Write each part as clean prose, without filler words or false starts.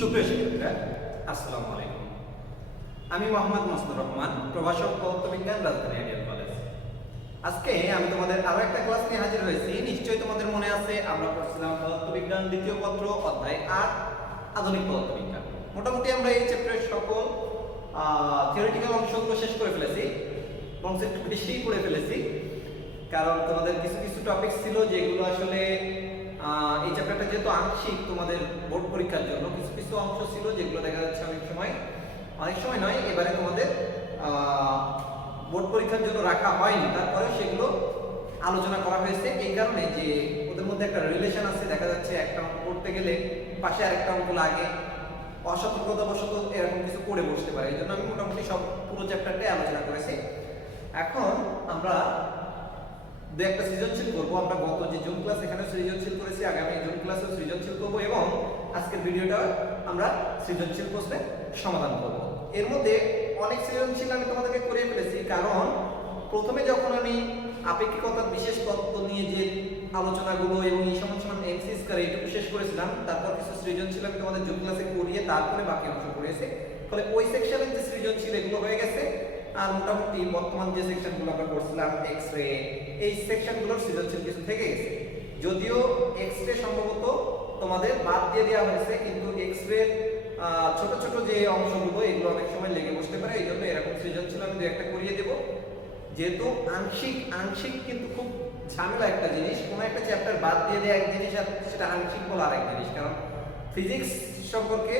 সুপ্রিয় শিক্ষার্থীরা, আসসালামু আলাইকুম। আমি মোহাম্মদ মাসুদুর রহমান, প্রভাষক পদার্থবিজ্ঞান, রাজধানী আইডিয়াল কলেজ। আজকে আমি তোমাদের আরো একটা ক্লাস নিয়ে হাজির হয়েছি। নিশ্চয়ই তোমাদের মনে আছে আমরা পড়ছিলাম পদার্থবিজ্ঞান দ্বিতীয় পত্র অধ্যায় 8 আধুনিক পদার্থবিজ্ঞান। মোটামুটি আমরা এই চ্যাপ্টারের সকল থিওরিটিক্যাল অংশগুলো শেষ করে ফেলেছি, কনসেপ্ট বেশি করে ফেলেছি, কারণ তোমাদের কিছু কিছু টপিক ছিল যেগুলো আসলে এই চ্যাপ্টারটা যেহেতু আংশিক তোমাদের বোর্ড পরীক্ষার জন্য কিছু কিছু অংশ ছিল যেগুলো দেখা যাচ্ছে অনেক সময় নয়, এবারে তোমাদের বোর্ড পরীক্ষার জন্য রাখা হয়নি, তারপরে সেগুলো আলোচনা করা হয়েছে এই কারণে যে ওদের মধ্যে একটা রিলেশন আছে। দেখা যাচ্ছে একটা অঙ্ক করতে গেলে পাশে আরেকটা অঙ্ক লাগে, অসতর্কতাবশত এরকম কিছু করে বসতে পারে। এই জন্য আমি মোটামুটি সব পুরো চ্যাপ্টারটাই আলোচনা করেছি। এখন আমরা দু একটা সৃজনশীল করবো। আমরা গত যে জুন ক্লাস এখানে সৃজনশীল করেছি, আগামী জুন ক্লাসেও সৃজনশীল করবো এবং আজকের ভিডিওটা আমরা সৃজনশীল প্রশ্নের সমাধান করবো। এর মধ্যে অনেক সৃজনশীল আমি তোমাদেরকে করিয়ে ফেলেছি, কারণ প্রথমে যখন আমি আপেক্ষিকতার বিশেষ তত্ত্ব নিয়ে যে আলোচনাগুলো এবং ই সমান সমান এমসি স্কয়ার এইটুকু শেষ করেছিলাম, তারপর কিছু সৃজনশীল আমি তোমাদের জুন ক্লাসে করিয়ে তারপরে বাকি অংশ করেছি। ফলে ওই সেকশনের যে সৃজনশীল এগুলো হয়ে গেছে, আর মোটামুটি বর্তমান যে সেকশনগুলো আমরা করছিলাম এক্স রে, এই সেকশনগুলোর সৃজনশীল কিছু থেকে গেছে। যদিও এক্স রে সম্ভবত তোমাদের বাদ দিয়ে দেওয়া হয়েছে, কিন্তু এক্স রে ছোট ছোট যে অংশগুলো এগুলো অনেক সময় লেগে বসতে পারে, এই জন্য এরকম সৃজনশীল আমি দু একটা করিয়ে দেবো। যেহেতু আংশিক কিন্তু খুব ঝামেলা একটা জিনিস, কোনো একটা চ্যাপ্টার বাদ দিয়ে দেয় এক জিনিস আর সেটা আংশিক বলা আরেক জিনিস। কারণ ফিজিক্স সম্পর্কে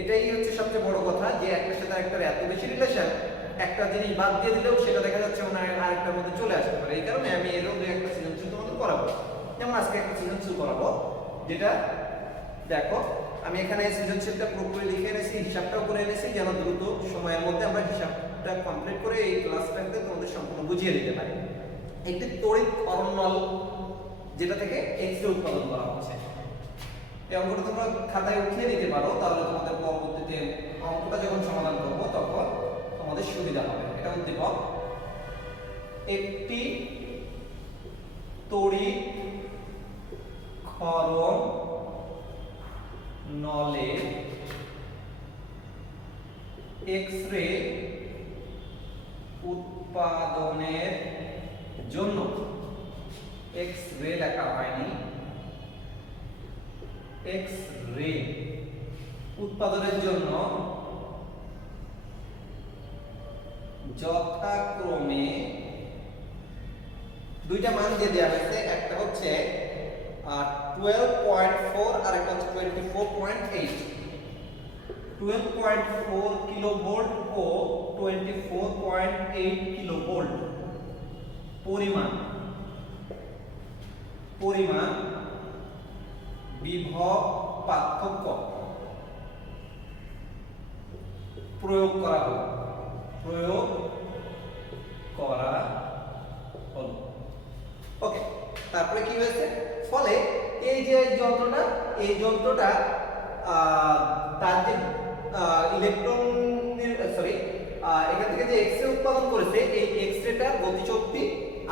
এটাই হচ্ছে সবচেয়ে বড় কথা যে একটার সাথে আরেকটার এত বেশি রিলেশন, একটা জিনিস বাদ দিয়ে দিলেও সেটা দেখা যাচ্ছে আরেকটার মধ্যে চলে আসতে পারে। এই কারণে আমি এরও দু একটা সৃজনশীল তোমাদের করাবো। যেমন আজকে একটা সৃজনশীল করাবো, যেটা দেখো আমি এখানে সৃজনশীলটা পুরোপুরি লিখে এনেছি, হিসাবটাও করে এনেছি, যেন দ্রুত সময়ের মধ্যে আমরা হিসাবটা কমপ্লিট করে এই ক্লাসটাতে তোমাদের সম্পূর্ণ বুঝিয়ে দিতে পারি। একটি তড়িৎ অরণ্যল যেটা থেকে এক্স রে উৎপাদন করা হচ্ছে, এই অঙ্কটা তোমরা খাতায় উঠিয়ে নিতে পারো, তাহলে তোমাদের পরবর্তীতে অঙ্কটা যখন সমাধান করবো তখন তোমাদের সুবিধা হবে। এটা উদ্দীপক, একটি তড়িৎ ক্ষরণ নলে এক্স রে উৎপাদনের জন্য, এক্স রে লেখা হয়নি, এক্স রে উৎপাদনের জন্য যথাক্রমে দুইটা মান দিয়ে দেওয়া হয়েছে, একটা হচ্ছে 12.4 আর একটা হচ্ছে 24.8। 12.4 কিলোভোল্ট ও 24.8 কিলোভোল্ট পরিমাণ বিভব পার্থক্য প্রয়োগ করা হলো। ওকে, তারপরে কি হয়েছে? ফলে এই যে যন্ত্রটা তার যে এখান থেকে যে এক্স রে উৎপাদন করেছে, এই এক্স রেটার গতিশক্তি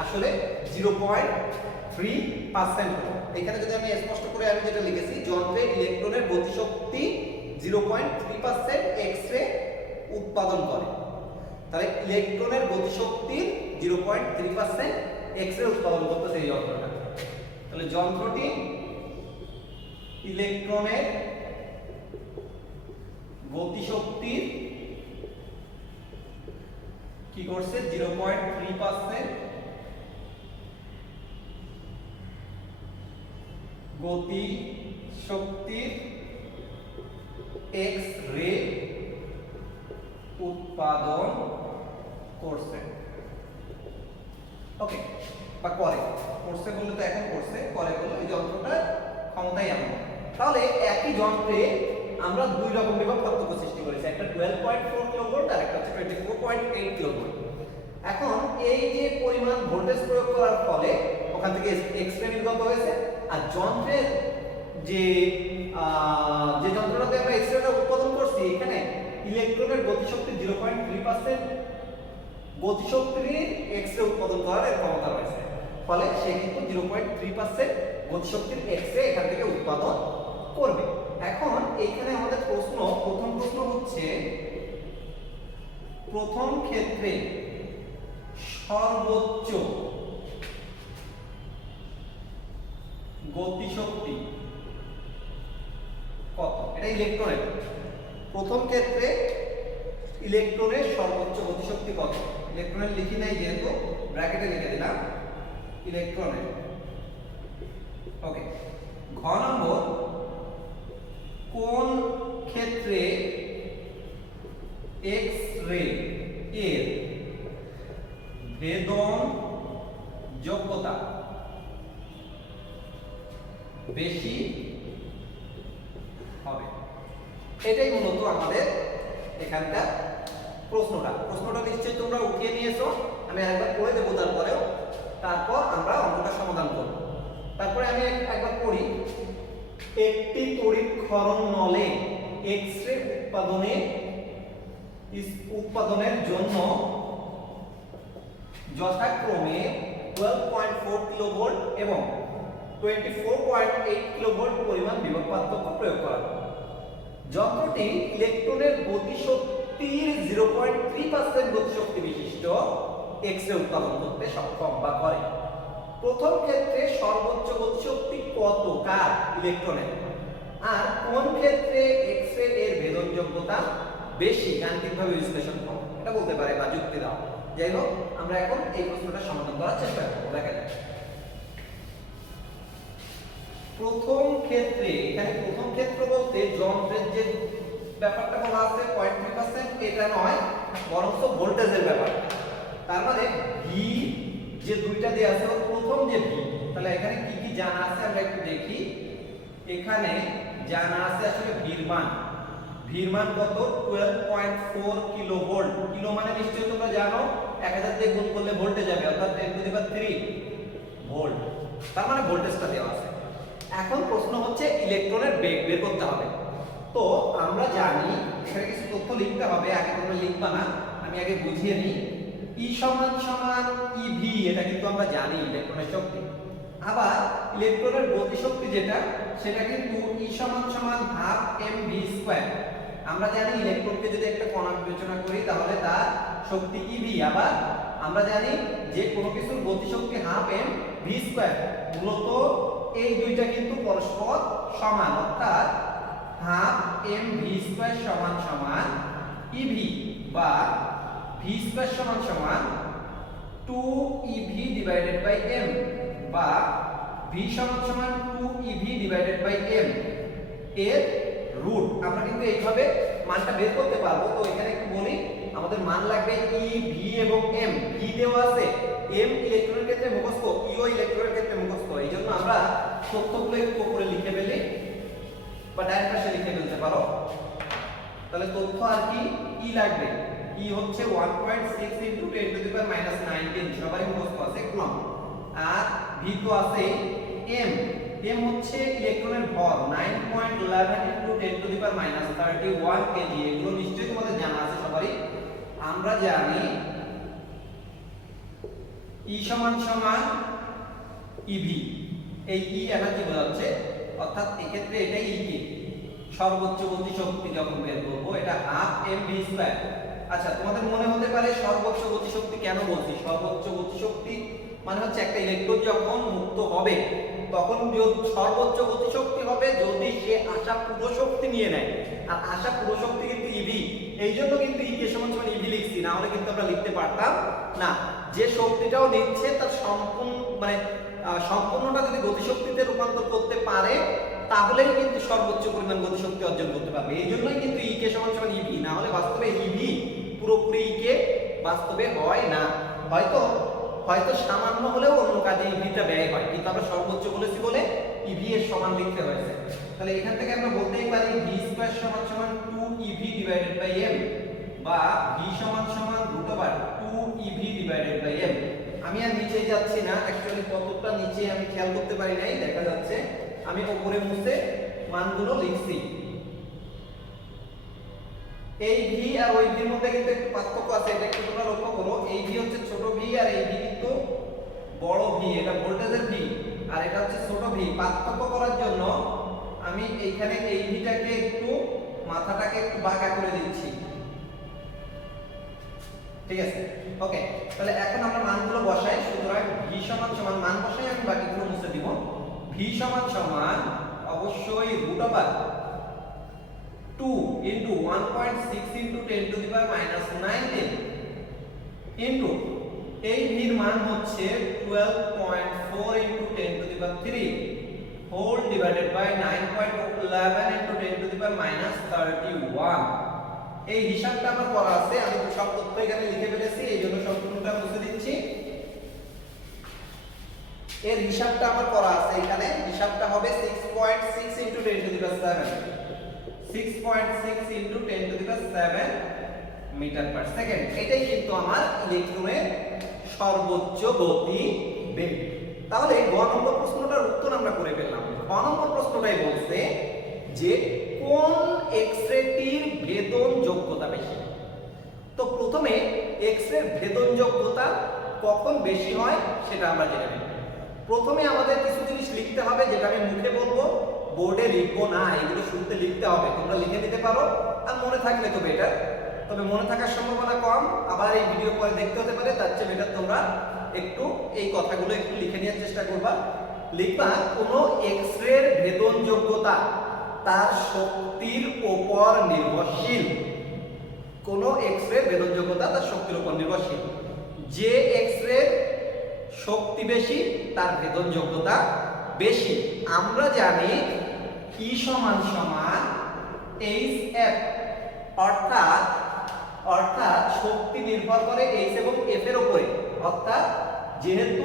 আসলে 0.3%। এখানে যদি আমি স্পষ্ট করে আমি যেটা লিখেছি, যন্ত্রে ইলেকট্রনের গতিশক্তি 0.3% এক্স রে উৎপাদন করে। তাহলে ইলেকট্রনের গতিশক্তির 0.3% এক্স রে উৎপাদন করতেছে এই যন্ত্রটা। তাহলে যন্ত্রটি ইলেকট্রনের গতিশক্তির কি করছে? 0.3% গতিশক্তির এক্স রে উৎপাদন করছে। ওকে, বা করছে বললে তো এখন করছে, করে বললে এই যন্ত্রটার ক্ষমতাই এমন। তাহলে একই যন্ত্রে আমরা দুই রকম বিভব পার্থক্য সৃষ্টি করেছি, একটা 12.4 কিলোভোল্ট আর একটা হচ্ছে 24.8 কিলোভোল্ট। এখন এই যে পরিমাণ ভোল্টেজ প্রয়োগ করার ফলে ওখান থেকে এক্স রে নির্গত হয়েছে, আর যন্ত্রের যে যন্ত্রটাতে আমরা এক্স রেটা উৎপাদন করছি, এখানে ইলেকট্রনের গতিশক্তি 0.3% গতিশক্তির এক্স রে উৎপাদন করার ক্ষমতা রয়েছে। ফলে সে কিন্তু 0.3% গতিশক্তির এক্স রে এখান থেকে উৎপাদন করবে। এখন এইখানে আমাদের প্রথম ক্ষেত্রে সর্বোচ্চ গতিশক্তি কত? এটা ইলেকট্রনের প্রথম ক্ষেত্রে ইলেকট্রনের সর্বোচ্চ গতিশক্তি কত? ইলেকট্রনের লিখি নাই যেহেতু ব্র্যাকেটে লিখে দিলাম ইলেকট্রনের। ওকে, ঘ নম্বর, কোন ক্ষেত্রে এক্স রে এর ভেদন যোগ্যতা বেশি হবে? এটাই মূলত আমাদের এখানকার প্রশ্নটা নিশ্চয়ই তোমরা উঠিয়ে নিয়েছো। আমি একবার পড়ে দেবো, তারপর আমরা অঙ্কটা সমাধান করব। তারপরে আমি একবার পড়ি। একটি তড়িৎ ক্ষরণ নলে এক্স রে উৎপাদনের জন্য যথাক্রমে 12.4 কিলোভোল্ট এবং 24.8 কিলোভোল্ট পরিমাণ বিভব পার্থক্য প্রয়োগ করা হয়। যন্ত্রটি ইলেকট্রনের গতিশক্তির 0.3% গতিশক্তি বিশিষ্ট এক্স রে উৎপাদন করতে সক্ষম বা করে। প্রথম ক্ষেত্রে সর্বোচ্চ গতিশক্তি কত কার? ইলেকট্রনের। আর কোন ক্ষেত্রে এক্স রে এর ভেদনযোগ্যতা বেশি? গাণিতিকভাবে বিশ্লেষণ করো, এটা বলতে পারে বা যুক্তি দাও। যাই হোক, আমরা এখন এই প্রশ্নটা সমাধান করার চেষ্টা করব। দেখা যাক প্রথম ক্ষেত্রে, এখানে প্রথম ক্ষেত্র বলতে যন্ত্রের যে ব্যাপারটা বলা আছে 0.3%, এটা নয়, বরং ভোল্টেজের ব্যাপার। তার মানে ভি যে দুইটা দেয়া আছে, প্রথম যে ভি, তাহলে এখানে কি কি জানা আছে আমরা একটু দেখি। এখানে জানা আছে আসলে ভির মান কত? 12.4 কিলোভোল্ট। কিলো মানে নিশ্চয়ই তোমরা জানো 1000 দিয়ে গুণ করলে ভোল্টেজ যাবে, অর্থাৎ 10⁻³ ভোল্ট। তার মানে ভোল্টেজটা দেওয়া আছে। এখন প্রশ্ন হচ্ছে ইলেকট্রনের বেগ বের করতে হবে। তো আমরা জানি এখানে কিছু তথ্য লিখতে হবে, আগে তোমরা লিখবা না, আমি আগে বুঝিয়ে নিই। E সমান EV, এটা কিন্তু আমরা জানি ইলেকট্রনের শক্তি। আবার ইলেকট্রনের গতিশক্তি যেটা, সেটা কিন্তু E সমান ½ mv²। আমরা জানি ইলেকট্রনকে যদি একটা কণা বিবেচনা করি তাহলে তার শক্তি EV। আবার আমরা জানি যে কোনো কিছুর গতিশক্তি ½ mv²। মূলত এই দুইটা কিন্তু পরস্পর সমান, অর্থাৎ ½ mv² সমান EV বা v² সমান 2ev/m বা v সমান 2ev/m এর রুট। আমরা কিন্তু এইভাবে মানটা বের করতে পারবো। তো এখানে একটু বলি, আমাদের মান লাগবে ev এবং m। v দেওয়া আছে, m ইলেকট্রনের ক্ষেত্রে মুখস্থ, e ও ইলেকট্রনের ক্ষেত্রে মুখস্থ। এইজন্য আমরা তথ্যগুলো একটু উপরে লিখে ফেলি বা ডান পাশে লিখে ফেলতে পারো। তাহলে তথ্য আর কি e লাগবে, e হচ্ছে 1.6 × 10⁻⁹, সবারই মুখস্থ আছে কুলম্ব। আর v তো আছে m হচ্ছে ইলেকট্রনের ভর 9.11 × 10⁻31 কেজি। এগুলো নিশ্চয়ই তোমাদের জানা আছে সবারই। আমরা জানি E সমান EV, এই E এনার্জি বোঝাচ্ছে, অর্থাৎ এই ক্ষেত্রে এটাই E কে সর্বোচ্চ গতিশক্তি যখন বের করব, এটা ½ mv²। আচ্ছা, তোমাদের মনে হতে পারে সর্বোচ্চ গতিশক্তি কেন বলছি? সর্বোচ্চ গতিশক্তি মানে হচ্ছে একটা ইলেকট্রন যখন মুক্ত হবে তখন সর্বোচ্চ গতিশক্তি হবে যদি সে আসা পুরো শক্তি নিয়ে নেয়। আর আসা পুরো শক্তি কিন্তু EV, এই জন্য কিন্তু E কে সমান EV লিখছি, না হলে কিন্তু আমরা লিখতে পারতাম না। যে শক্তিটাও নিচ্ছে তার সম্পূর্ণটা যদি গতিশক্তিতে রূপান্তর করতে পারে তাহলেই কিন্তু সর্বোচ্চ পরিমাণ গতিশক্তি অর্জন করতে পারবে। এই জন্যই কিন্তু E কে সমান EV, না হলে বাস্তবে EV পুরোপুরি E কে বাস্তবে হয় না। হয়তো সামান্য হলেও অন্য কাজে EV টা ব্যয় হয়, কিন্তু আমরা সর্বোচ্চ বলেছি বলে EV এর সমান লিখতে হয়েছে। তাহলে এখান থেকে আমরা বলতেই পারি v² সমান 2ev/m বা v সমান √2ev/m। আমি আর নিচে যাচ্ছি না, অ্যাকচুয়ালি কতটা নিচে আমি খেয়াল করতে পারি নাই, দেখা যাচ্ছে আমি উপরে মুছে মানগুলো লিখছি। এই v আর ওই v এর মধ্যে কিন্তু একটু পার্থক্য আছে, এটা একটু তোমরা লক্ষ্য করো। এই v হচ্ছে ছোট v আর এই v কিন্তু বড় v, এটা ভোল্টেজের v আর এটা হচ্ছে ছোট v। পার্থক্য করার জন্য আমি এইখানে এই vটাকে একটু মাথাটাকে একটু বাঁকা করে দিচ্ছি। ঠিক আছে, ওকে। তাহলে এখন আমরা মানগুলো বসাই। সুতরাং v সমান সমান মান বসাই, আমি বাকিগুলো মুছে দিব। v সমান সমান অবশ্যই √2 into 1.6 into 10 to the power -19 into এই v এর মান হচ্ছে 12.4 into 10 to the power 3 whole divided by 9.11 into 10 to the power -31। এই হিসাবটা আমার করা আছে, আমি সব তথ্য এখানে লিখে ফেলেছি, এইজন্য সম্পূর্ণটা মুছে দিচ্ছি। এর হিসাবটা আমার করা আছে এখানে, হিসাবটা হবে 6.6 into 10 to the power 7, 6.6 into 10 to the power 7 metre per second. এটাই কিন্তু আমার ইলেকট্রনের সর্বোচ্চ গতি বেগ। তাহলে গ নম্বর প্রশ্নটার উত্তর আমরা করে ফেললাম। গ নম্বর প্রশ্নটাই বলছে যে কোন এক্স-রেটির ভেদন যোগ্যতা বেশি। তো প্রথমে এক্স-রের ভেদন যোগ্যতা কখন বেশি হয় সেটা আমরা জেনে নেব। প্রথমে আমাদের কিছু জিনিস লিখতে হবে, যেটা আমি মুখে বলবো, বোর্ডে লিখবো না, এগুলো শুনতে লিখতে হবে। তোমরা লিখে দিতে পারো, আর মনে থাকলে তো বেটার, তবে মনে থাকার সম্ভাবনা কম, আবার এই ভিডিও পরে দেখতে হতে পারে, তার চেয়ে বেটার তোমরা একটু এই কথাগুলো একটু লিখে নেওয়ার চেষ্টা করবা। লিখবা কোনো এক্স-রের ভেদন যোগ্যতা তার শক্তির উপর নির্ভরশীল। কোনো এক্স-রে ভেদন যোগ্যতা তার শক্তির উপর নির্ভরশীল। যে এক্স-রে শক্তি বেশি তার ভেদন যোগ্যতা বেশি। আমরা জানি E সমান সমান HF, অর্থাৎ শক্তি নির্ভর করে H এবং F এর উপরে। অর্থাৎ যেহেতু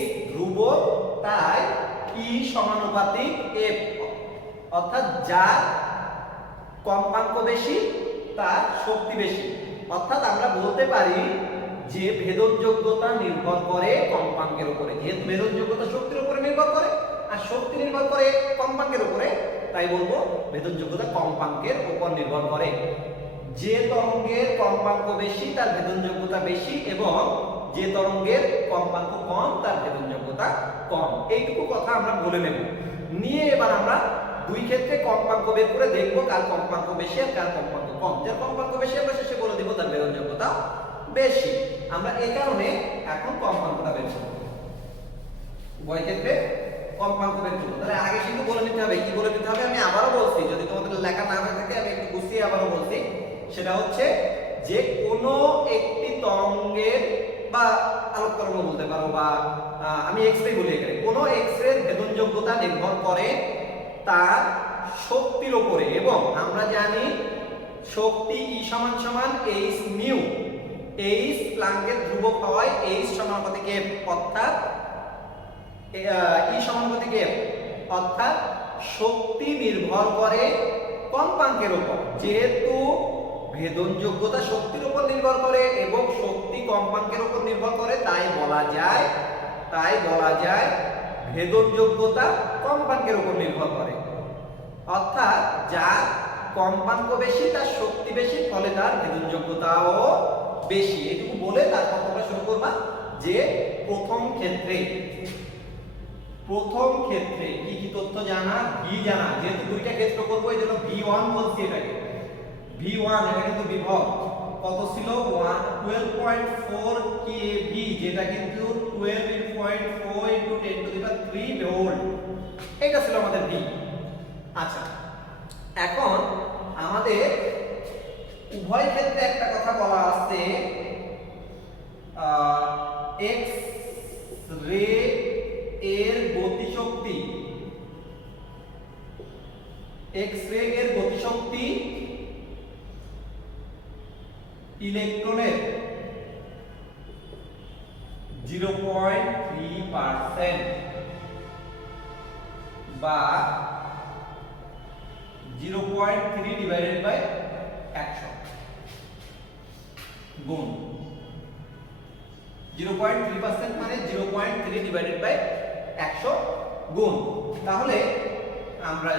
H ধ্রুবক তাই E সমানুপাতিক F, অর্থাৎ যার কম্পাঙ্ক বেশি তার শক্তি বেশি। অর্থাৎ আমরা বলতে পারি যে ভেদন যোগ্যতা নির্ভর করে কম্পাঙ্কের উপরে। যেহেতু ভেদন যোগ্যতা শক্তির উপরে নির্ভর করে আর শক্তি নির্ভর করে কম্পাঙ্কের উপরে, তাই বলবো ভেদন যোগ্যতা কম্পাঙ্কের উপর নির্ভর করে। যে তরঙ্গের কম্পাঙ্ক বেশি তার ভেদন যোগ্যতা বেশি, এবং যে তরঙ্গের কম্পাঙ্ক কম তার ভেদন যোগ্যতা কম। এইটুকু কথা আমরা বলে নেব। নিয়ে এবার আমরা দুই ক্ষেত্রে কম্পাঙ্ক বের করে দেখব কার কম্পাঙ্ক বেশি আর কার কম্পাঙ্ক কম। যার কম্পাঙ্ক বেশি আমরা শেষে বলে দিব তার ভেদন যোগ্যতা বেশি। আমরা এই কারণে এখন কম্পাঙ্কটা বের করব, উভয় ক্ষেত্রে কম্পাঙ্ক বের করব। তাহলে আগে শুধু বলে নিতে হবে, কি বলে নিতে হবে আমি আবারও বলছি, যদি তোমাদের লেখা না হয়ে থাকে আমি একটু গুছিয়ে আবারও বলছি। সেটা হচ্ছে যে কোনো একটি তরঙ্গের বা আলোক তরঙ্গ বলতে পারো, বা আমি এক্স-রে বলি এখানে, কোনো এক্স-রে ভেদন যোগ্যতা নির্ভর করে তার শক্তির উপরে। এবং আমরা জানি শক্তি E সমান সমান h মিউ, h প্লাঙ্কের ধ্রুবক হয় h সমানুপাতিক f, অর্থাৎ E সমানুপাতিক f, অর্থাৎ শক্তি নির্ভর করে কম্পাঙ্কের উপর। যেহেতু ভেদন যোগ্যতা শক্তির উপর নির্ভর করে এবং শক্তি কম্পাঙ্কের উপর নির্ভর করে, তাই বলা যায় ভেদন যোগ্যতা কম্পাঙ্কের উপর নির্ভর করে। অর্থাৎ যার কম্পাঙ্ক বেশি তার শক্তি বেশি, ফলে তার ভেদন যোগ্যতাও বেশি। এটুকু বলে তারপর তোমরা শুরু করবা যে প্রথম ক্ষেত্রে কি কি তথ্য জানা, V জানা। যেহেতু দুইটা ক্ষেত্র করবো এই জন্য V1 বলছি এটাকে। V1 এটা কিন্তু বিভব কত ছিল 12.4 kV, যেটা কিন্তু 12.4 into 10 to the power 3 volt. এটা ছিল আমাদের V। আচ্ছা, এখন আমাদের উভয় ক্ষেত্রে একটা কথা বলা আছে, এক্স রে এর গতিশক্তি, এক্স-রে এর গতিশক্তি ইলেকট্রনের 0.3% বা 0.3 ডিভাইডেড বাই 100 গুণ 0.3% মানে 0.3 ডিভাইডেড বাই 100 গুণ। তাহলে আমরা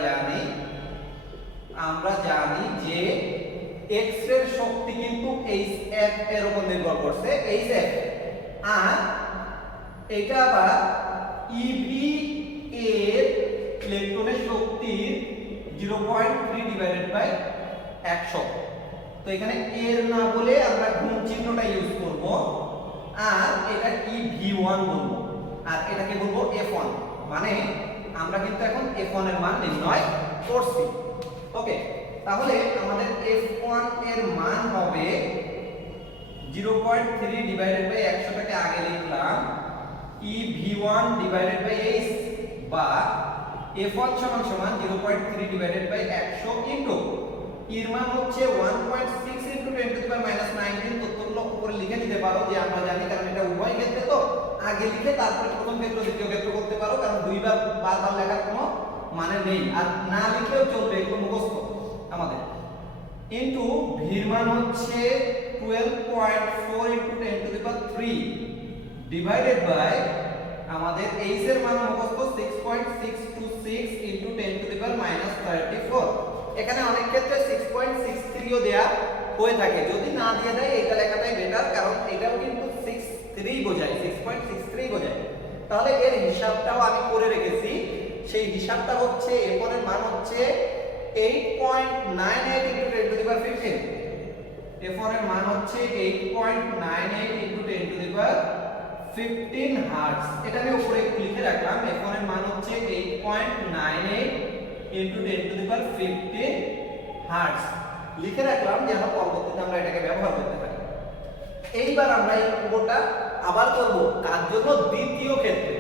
জানি যে এক্স-রে এর শক্তি কিন্তু HF এর উপর নির্ভর করছে, HF, আর এটা আবার EV এর ইলেকট্রনের শক্তির 0.3 ডিভাইডেড বাই 100। তো এখানে এর না বলে আমরা গুণ চিহ্নটা ইউজ করব। বলবো, আর এটা EV1 বলবো, আর এটাকে বলবো F1। মানে আমরা কিন্তু এখন F1 এর মান নির্ণয় করছি। ওকে, তাহলে আমাদের F1 এর মান হবে 0.3 ডিভাইডেড বাই 100 টাকে আগে লিখলাম EV1 ডিভাইডেড বাই H, বা F1 সমান সমান 0.3 ডিভাইডেড বাই 100 ইনটু এর মান হচ্ছে 1.6 into 10 to the power minus 19। তথ্যগুলো উপরে লিখে নিতে পারো, যে আমরা জানি, কারণ এটা উভয় ক্ষেত্রে তো আগে লিখে তারপরে প্রথম ক্ষেত্র দ্বিতীয় ক্ষেত্র করতে পারো, কারণ দুইবার বারবার লেখার কোনো মানে নেই, আর না লিখলেও চলবে, এগুলো মুখস্থ আমাদের। ইনটু ভির মান হচ্ছে 12.4 into 10 to the power 3 divided by আমাদের h এর মান মুখস্থ 6.626 into 10 to the power minus 34। এখানে অনেক ক্ষেত্রে 6.63 ও দেয়া হয়ে থাকে, যদি না দিয়ে দেয় এটা লেখাটাই বেটার, কারণ এটাও কিন্তু 63 বোঝায়, 6.63 বোঝায়। তাহলে এর হিসাবটাও আমি করে রেখেছি, সেই হিসাবটা হচ্ছে F1 এর মান হচ্ছে 8.98 into 10 to the power 15। F1 এর মান হচ্ছে 8.98 into 10 to the power 15 hertz. এটা আমি উপরে লিখে রাখলাম, F1 এর মান হচ্ছে 8.98 into 10 to the power 15 hertz লিখে রাখলাম, যেন পরবর্তীতে আমরা এটাকে ব্যবহার করতে পারি। এইবার আমরা এই পুরোটা আবার করব, তার জন্য দ্বিতীয় ক্ষেত্রে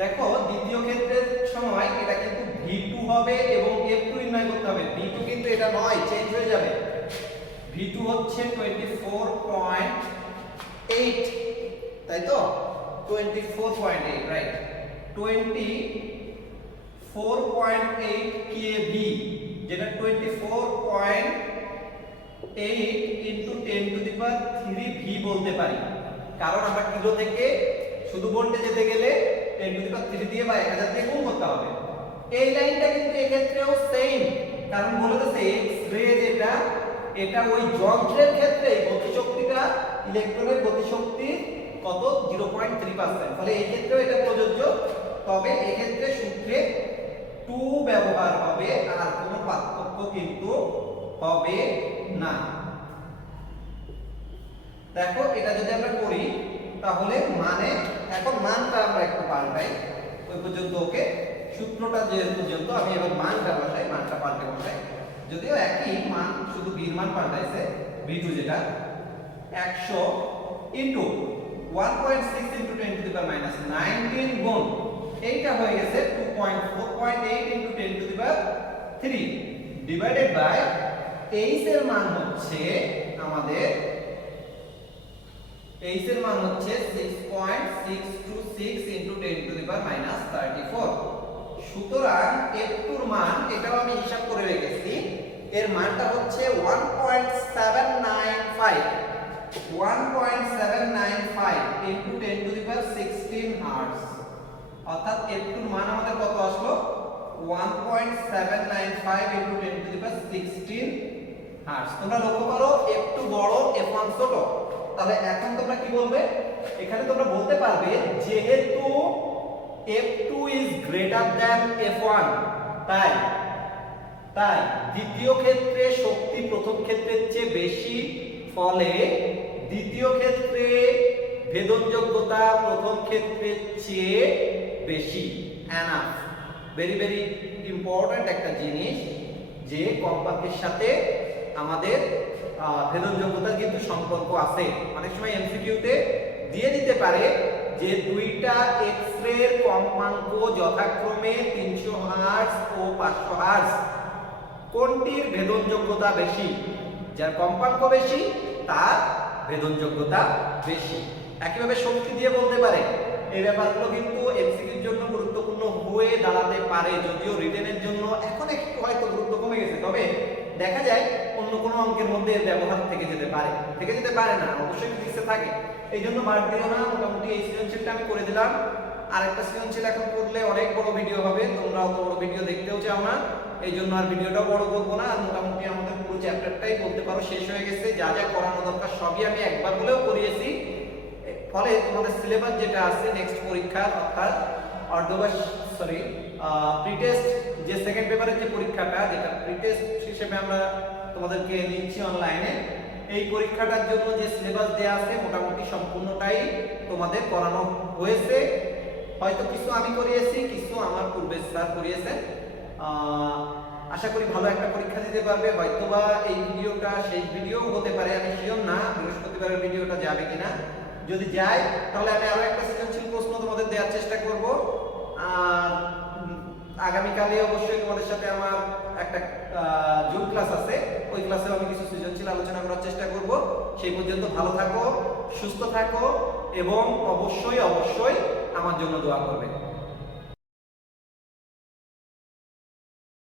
দেখো, দ্বিতীয় ক্ষেত্রের সময় এটা কিন্তু V2 হবে এবং F2 নির্ণয় করতে হবে। V2 কিন্তু এটা নয়, চেঞ্জ হয়ে যাবে। V2 হচ্ছে 24.8, তাই তো? 24.8, রাইট, 24.8 kV, যেটা 24.8 into 10 to the power 3 V বলতে পারি, কারণ আমরা কিলো থেকে শুধু ভোল্টে যেতে গেলে 10 টু দি পাওয়ার 3 দিয়ে বা 1000 দিয়ে গুণ করতে হবে। এই লাইনটা কিন্তু এক্ষেত্রেও সেম, কারণ বলে দিয়েছে এক্স রে যেটা, এটা ওই যন্ত্রের ক্ষেত্রে গতিশক্তিটা, ইলেকট্রনের গতিশক্তি কত, 0.3%। ফলে এই ক্ষেত্রেও এটা প্রযোজ্য, তবে এই ক্ষেত্রে সূত্রে 2 ব্যবহার হবে, আর কোনো পার্থক্য কিন্তু হবে না। দেখো, এটা যদি আমরা করি তাহলে মানে এখন মানটা আমরা একটু পাল্টাই, ওই পর্যন্ত ওকে, সূত্রটা যে পর্যন্ত আমি এবার মানটা বসাই, মানটা পাল্টে বসাই, যদিও একই মান, শুধু v এর মান পাল্টাইছে, V2 যেটা 100 into 1.6 into 10 to the power minus 19 গুণ এইটা হয়ে গেছে 2.4.8 into 10 to the power 3 divided by h এর মান হচ্ছে আমাদের, h এর মান হচ্ছে 6.626 into 10 to the power minus 34। সুতরাং F2 এর মান, এটাও আমি হিসাব করে রেখেছি, এর মানটা হচ্ছে 1.795 into 10 to the power 16 hertz. অর্থাৎ F2 এর মান আমাদের কত আসলো, 1.795 into 10 to the power 16 hertz. তোমরা লক্ষ্য করো, F2 বড়, F1 ছোট, তাহলে এখন তোমরা কি বলবে, এখানে তোমরা বলতে পারবে যেহেতু F2 is greater than F1, তাই দ্বিতীয় ক্ষেত্রে শক্তি প্রথম ক্ষেত্রের চেয়ে বেশি, ফলে দ্বিতীয় ক্ষেত্রে ভেদনযোগ্যতা প্রথম ক্ষেত্রের চেয়ে বেশি। এনাফ, ভেরি ভেরি ইম্পর্টেন্ট একটা জিনিস, যে কম্পাঙ্কের সাথে আমাদের ভেদনযোগ্যতার কিন্তু সম্পর্ক আছে। অনেক সময় এমসিকিউতে দিয়ে দিতে পারে যে দুইটা এক্স-রে এর কম্পাঙ্ক যথাক্রমে 300 হার্টজ ও 500 হার্টজ, কোনটির ভেদনযোগ্যতা বেশি? যার কম্পাঙ্ক বেশি তার ভেদনযোগ্যতা বেশি। একইভাবে শক্তি দিয়ে বলতে পারে। এই ব্যাপারগুলো কিন্তু এমসিকিউর জন্য গুরুত্বপূর্ণ হয়ে দাঁড়াতে পারে, যদিও রিটেনের জন্য এখন একটু হয়তো গুরুত্ব কমে গেছে, তবে দেখা যায় অন্য কোনো অঙ্কের মধ্যে এর ব্যবহার থেকে যেতে পারে না, অবশ্যই ফিজিক্সে থাকে। এই জন্য বাদ দিও না, মোটামুটি এই সৃজনশীলটা আমি করে দিলাম। আরেকটা সৃজনশীল এখন করলে অনেক বড় ভিডিও হবে, তোমরা অত বড় ভিডিও দেখতেও চাও না, এই জন্য আর ভিডিওটাও বড় করবো না। আর মোটামুটি আমাদের পুরো চ্যাপ্টারটাই বলতে পারো শেষ হয়ে গেছে, যা যা করানো দরকার সবই আমি একবার বলেও করিয়েছি। ফলে তোমাদের সিলেবাস যেটা আছে নেক্সট পরীক্ষা, অর্থাৎ প্রি-টেস্ট যে সেকেন্ড পেপারের যে পরীক্ষাটা, যেটা প্রি-টেস্ট হিসেবে আমরা তোমাদেরকে দিচ্ছি অনলাইনে, এই পরীক্ষাটার জন্য যে সিলেবাস দেয়া আছে মোটামুটি সম্পূর্ণটাই তোমাদের করানো হয়েছে। হয়তো কিছু আমি করিয়েছি, কিছু আমার পূর্বে স্যার করিয়েছেন। আশা করি ভালো একটা পরীক্ষা দিতে পারবে। হয়তোবা এই ভিডিওটা শেষ ভিডিও হতে পারে, আমি শিওর না বৃহস্পতিবারের ভিডিওটা যাবে কিনা। যদি যায় তাহলে আমি আরো একটা সৃজনশীল প্রশ্ন তোমাদের দেওয়ার চেষ্টা করব। আর আগামীকালে অবশ্যই তোমাদের সাথে আমার একটা জুম ক্লাস আছে, ওই ক্লাসেও আমি কিছু সৃজনশীল আলোচনা করার চেষ্টা করব। সেই পর্যন্ত ভালো থাকো, সুস্থ থাকো এবং অবশ্যই অবশ্যই আমার জন্য দোয়া করবে।